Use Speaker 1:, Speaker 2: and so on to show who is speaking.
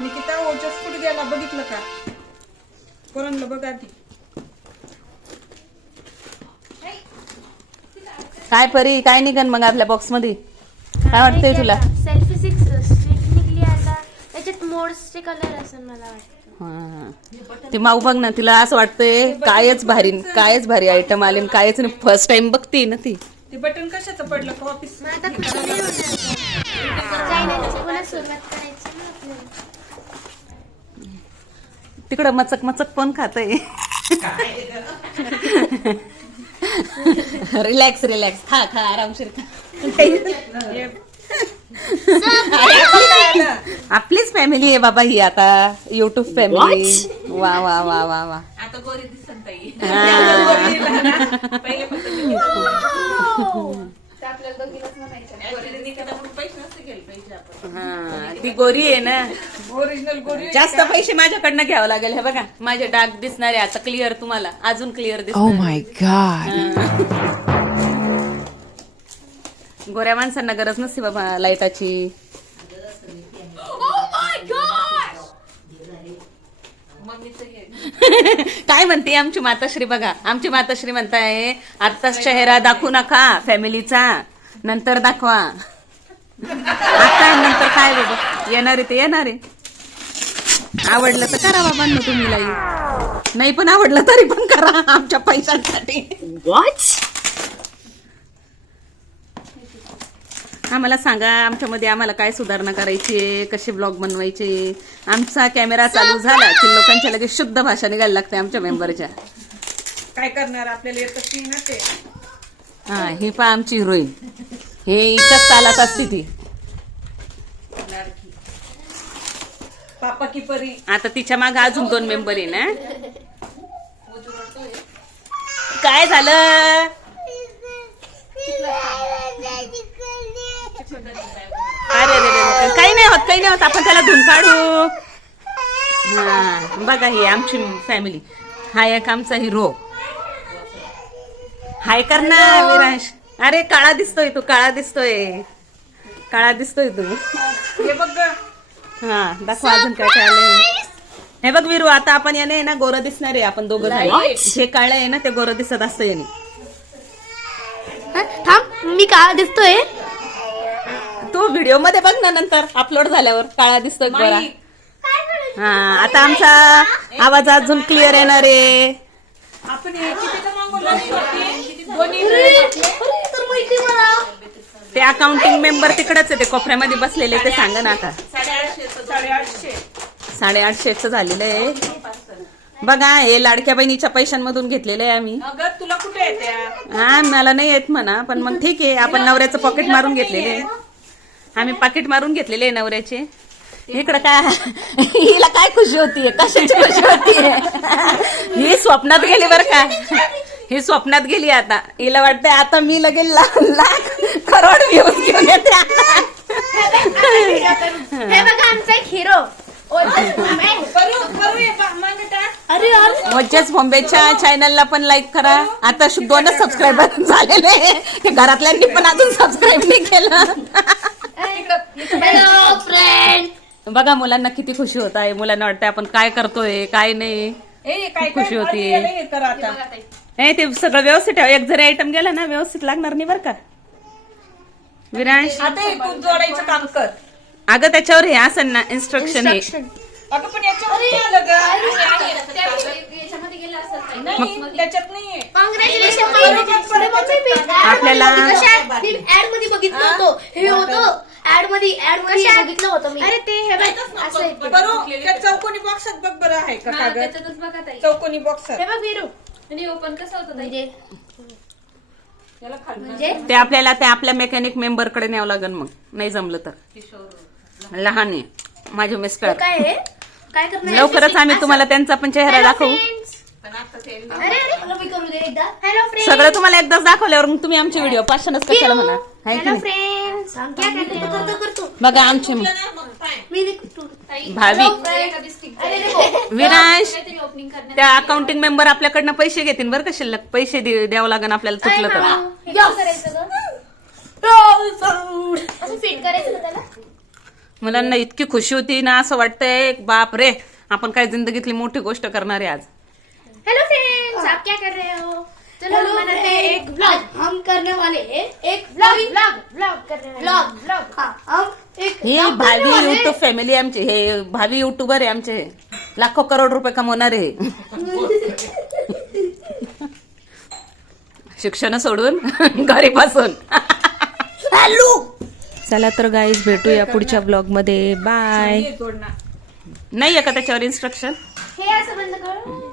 Speaker 1: निकिता ओजस कुठे गेला? बघितलं का? कोणाला बघ आधी.
Speaker 2: काय परी काय निघन मग आपल्या बॉक्समध्ये काय वाटतंय तुला?
Speaker 3: सेल्फी सिक्स स्ट्रीट निघली आता. त्याच्यात मोड्सचे कलर असेल मला वाटतं.
Speaker 2: हा. ती माऊ बघ ना तिला असं वाटतंय कायच भारी कायच भारी आयटम आले आणि कायच नाही. फर्स्ट टाइम बघते ना ती.
Speaker 1: ते बटन कशाचं पडलं? का ऑफिस
Speaker 3: मग आता खुशी नाही होणार चायनाला पुन्हा सुरुवात करायची ना आपल्याला
Speaker 2: तिकडं मचक मचक पण खातय. रिलॅक्स रिलॅक्स खा खा आरामशीर खा. आपलीच फॅमिली आहे बाबा ही आता. युट्यूब फॅमिली वा वा वा वा वा.
Speaker 1: आता गोरी दिसत ताई
Speaker 2: हा.
Speaker 1: पहिले फक्त मी पैसे नसते गेले पाहिजे आपण.
Speaker 2: हा, ती गोरी आहे ना.
Speaker 1: ओरिजिनल गोरी
Speaker 2: जास्त पैसे माझ्याकडनं घ्यावं लागेल. हे बघा माझे डाग दिसणारे आता क्लिअर तुम्हाला. अजून क्लिअर
Speaker 4: Oh
Speaker 2: दिसणार
Speaker 4: my god.
Speaker 2: गोऱ्या माणसांना गरज नसते बाबा लाईटाची. काय म्हणते आमची माताश्री बघा? आमची माताश्री म्हणताय आत्ताच चेहरा दाखवू नका फॅमिलीचा. नंतर दाखवा. आता नंतर काय बाबा येणार आहे ते येणार. आहे आवडलं तर करा बाबांनो तुम्ही लाई. नाही पण आवडलं तरी पण करा आमच्या पैशांसाठी. आम्हाला सांगा आमच्यामध्ये आम्हाला काय सुधारणा करायची आहे? कसे ब्लॉग बनवायचे? आमचा कॅमेरा चालू झाला की लोकांच्या लगेच शुद्ध भाषा निघायला लागते आमच्या मेंबरच्या
Speaker 1: काय करणार? आपल्याला येतच नाही ना ते
Speaker 2: हा ही पा आमची हिरोईन हे हिच्याच तालात असते ती
Speaker 1: पापा की परी.
Speaker 2: आता तिच्यामागे अजून दोन मेंबर आहे ना काय झालं? अरे रे. काही नाही होत काही नाही होत. आपण त्याला धुन काढू. हा बघा ही आमची फॅमिली हा एक आमचा हिरो हाय कर ना विराश. अरे काळा दिसतोय तू काळा दिसतोय. काळा दिसतोय तू.
Speaker 1: हे बघ.
Speaker 2: हा दाखवा अजून काय काय आलंय. हे बघ विरू आता आपण याने ना गोरं दिसणार आहे आपण दोघं जण. जे काळं आहे ना ते गोरं दिसत असतं याने.
Speaker 3: थांब मी का दिसतोय.
Speaker 2: तू व्हिडिओमध्ये बघ ना नंतर अपलोड झाल्यावर काळा दिसतोय गोरा. हा आता आमचा आवाज अजून क्लिअर येणार आहे.
Speaker 1: हे
Speaker 2: ते अकाउंटिंग मेंबर तिकडेच आहे ते कोपऱ्यामध्ये बसलेले ते सांगा ना आता. साडेआठशेच झालेलं आहे. बघा हे लाडक्या बहिणीच्या पैशांमधून घेतलेलं आहे आम्ही.
Speaker 1: तुला कुठे येत्या
Speaker 2: हा मला नाही येत म्हणा पण मग ठीक आहे आपण नवऱ्याचं पॉकेट मारून घेतलेले आहे. आम्ही पाकिट मारून घेतलेले आहे नवऱ्याचे. इकडं काय हिला काय खुशी होतीये कशाची खुशी होतीये ही स्वप्नात गेली बरं का? ही स्वप्नात गेली आता. हिला वाटतंय आता मी लगेच लाख लाख करोड व्ह्यूज घेऊन येते.
Speaker 3: हे बघा आमचा एक हिरो
Speaker 2: बॉम्बेच्या चॅनलला पण लाईक करा. आता दोनच सबस्क्रायबर झालेले घरातल्यांनी पण अजून सबस्क्राईब नाही केलं. बघा मुलांना किती खुशी होत आहे. मुलांना वाटतंय आपण काय करतोय काय नाही.
Speaker 1: ए, काय
Speaker 2: खुशी
Speaker 1: काय?
Speaker 2: होती.
Speaker 1: हे
Speaker 2: ते सगळं व्यवस्थित ठेवा. एक जरी आयटम गेला ना व्यवस्थित लागणार नाही बरं का. विरांश.
Speaker 1: आता हे जोडायचं काम कर.
Speaker 2: अगं त्याच्यावर हे असं ना इन्स्ट्रक्शन आहे.
Speaker 1: अगं पण याच्यावर नाही आलं ग. नाही त्याच्यात नाहीये
Speaker 2: आपल्याला
Speaker 3: ऍडमध्ये बघितलं होतं. हे? होतं. ऍडमध्ये ऍड? मध्ये बघितलं होतं मी. अरे ते हे बघ. असं आहे ते.
Speaker 1: बरोबर त्या चौकोनी बॉक्सात बघ बरं आहे का कागद. चौकोनी बॉक्सात
Speaker 3: हे बघ विरू. म्हणजे
Speaker 1: याला खाली
Speaker 3: म्हणजे
Speaker 2: ते आपल्याला ते आपल्या मेकॅनिक मेंबरकडे न्यावं लागेल मग. नाही जमलं तर. लहान आहे. माझे मिस्टर
Speaker 3: काय आहे? काय करणार
Speaker 2: लवकरच आम्ही तुम्हाला त्यांचा पण चेहरा दाखवू.
Speaker 3: अरे अरे मी करू दे एकदा. हॅलो फ्रेंड
Speaker 2: सगळं तुम्हाला एकदाच दाखवल्यावर मग तुम्ही आमचे व्हिडिओ पाचशेच कशाला म्हणा? हाय की
Speaker 3: हॅलो
Speaker 2: नाही?
Speaker 3: फ्रेंड्स करतो? करतो
Speaker 2: बघा आमचे
Speaker 3: मी करतो
Speaker 2: भावी
Speaker 3: अरे देखो.
Speaker 2: विरांश त्या अकाउंटिंग मेंबर आपल्याकडनं पैसे घेतील बरं का शिल्लक? पैसे दे- द्यावं लागेल आपल्याला चुकलं तर.
Speaker 3: हे कसं करायचं ग? असं फिट करायचं का त्याला?
Speaker 2: मुलांना इतकी खुशी होती ना असं वाटतंय बाप रे आपण काय जिंदगीतली मोठी गोष्ट करणार आहे आज.
Speaker 3: हेलो फ्रेंड्स आप क्या कर रहे हो? चलो हम बनाते हैं एक ब्लॉग हम करने वाले हैं एक ब्लॉग ब्लॉग ब्लॉग करने वाले ब्लॉग ब्लॉग हाँ हम एक
Speaker 2: हे भावी
Speaker 3: हैं।
Speaker 2: युट्यूब फॅमिली आमचे हे भावी युट्यूबर आहे आमचे. हे. लाखो करोड रुपये कमवणार आहे. शिक्षण सोडून घरी बसून
Speaker 5: चला तर गाईज भेटूया पुढच्या ब्लॉगमध्ये. बाय
Speaker 1: हे
Speaker 2: नाही आहे का त्याच्यावर इन्स्ट्रक्शन
Speaker 3: हे असं बंद करू.